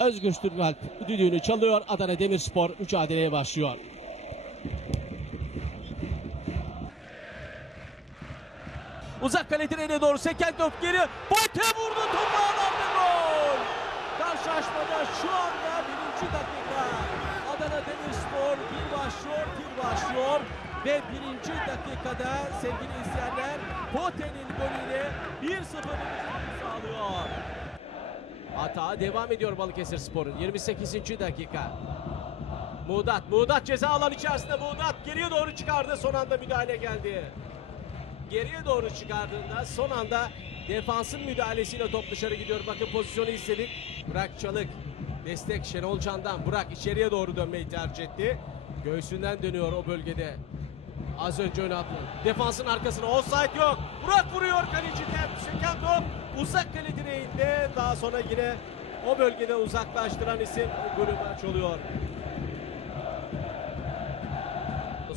Özgür Türkalp düdüğünü çalıyor. Adana Demirspor mücadeleye başlıyor. Uzak kale direğine doğru seken top geliyor. Boyte vurdu topu alanda gol. Karşılaşmada şu anda birinci dakika. Adana Demirspor bir başlıyor, bir başlıyor. Ve birinci dakikada sevgili izleyenler Pote'nin golüyle 1-0 sağlıyor. Hata devam ediyor Balıkesir Spor'un 28. dakika. Muğdat, Muğdat ceza alan içerisinde Muğdat geriye doğru çıkardı. Son anda müdahale geldi. Geriye doğru çıkardığında son anda defansın müdahalesiyle top dışarı gidiyor. Bakın pozisyonu istedik. Burak Çalık destek Şenol Can'dan. Burak içeriye doğru dönmeyi tercih etti. Göğsünden dönüyor o bölgede. Az önce öne attı. Defansın arkasına offside yok. Burak vuruyor kaleciden. Seken top uzak kale direğinde. Daha sonra yine o bölgede uzaklaştıran isim maç oluyor.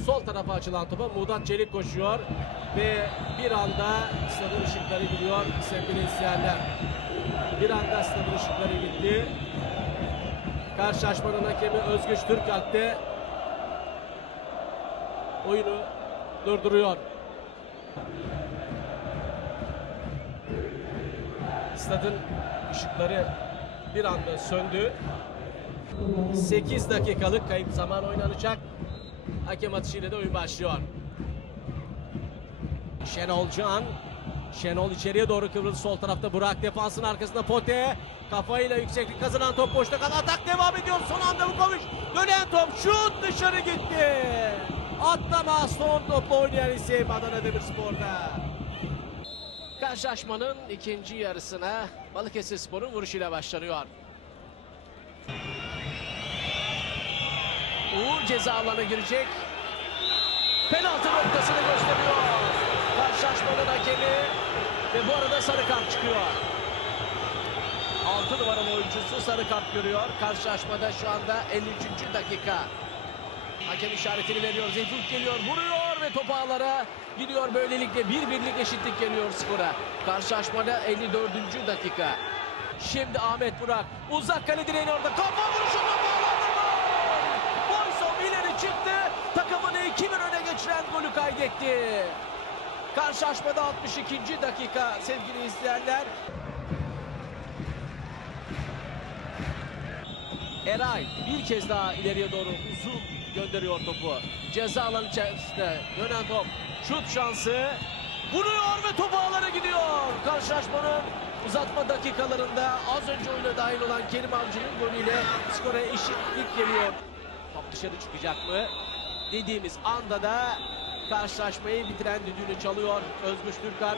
Sol tarafa açılan topa Muğdat Çelik koşuyor ve bir anda stadın ışıkları gidiyor sevgili izleyenler. Bir anda stadın ışıkları gitti. Karşılaşmanın hakemi Özgüç Türkalp de oyunu durduruyor. Stadın ışıkları bir anda söndü. 8 dakikalık kayıp zaman oynanacak. Hakem atışıyla da oyun başlıyor. Şenol Can. Şenol içeriye doğru kıvrıldı. Sol tarafta Burak defansın arkasında Pote. Kafayla yükseklik kazanan top boşta kalan atak devam ediyor. Son anda Vukovic. Dönen top şut dışarı gitti. Atlama son topla oynayan isim Adana Demirspor'da. Karşılaşmanın ikinci yarısına Balıkesir Spor'un vuruşuyla başlanıyor. Uğur ceza alanına girecek. Penaltı noktasını gösteriyor. Karşılaşmanın hakemi ve bu arada sarı kart çıkıyor. 6 numaralı oyuncusu sarı kart görüyor. Karşılaşmada şu anda 53. dakika. Hakem işaretini veriyor. Zeytun geliyor, vuruyor ve top ağlara gidiyor. Böylelikle bir birlik eşitlik geliyor skora. Karşılaşmada 54. dakika. Şimdi Ahmet Burak uzak kale direğine orada kafa vuruşu gol! Boysov ileri çıktı. Takımını 2-1 öne geçiren golü kaydetti. Karşılaşmada 62. dakika sevgili izleyenler. Eray bir kez daha ileriye doğru uzun gönderiyor topu. Ceza alanı içerisinde dönen top. Şut şansı. Vuruyor ve topu ağlara gidiyor. Karşılaşmanın uzatma dakikalarında az önce oyuna dahil olan Kerim Avcı'nın golüyle skora eşitlik geliyor. Top dışarı çıkacak mı? Dediğimiz anda da karşılaşmayı bitiren düdüğünü çalıyor Özgüç Türkan.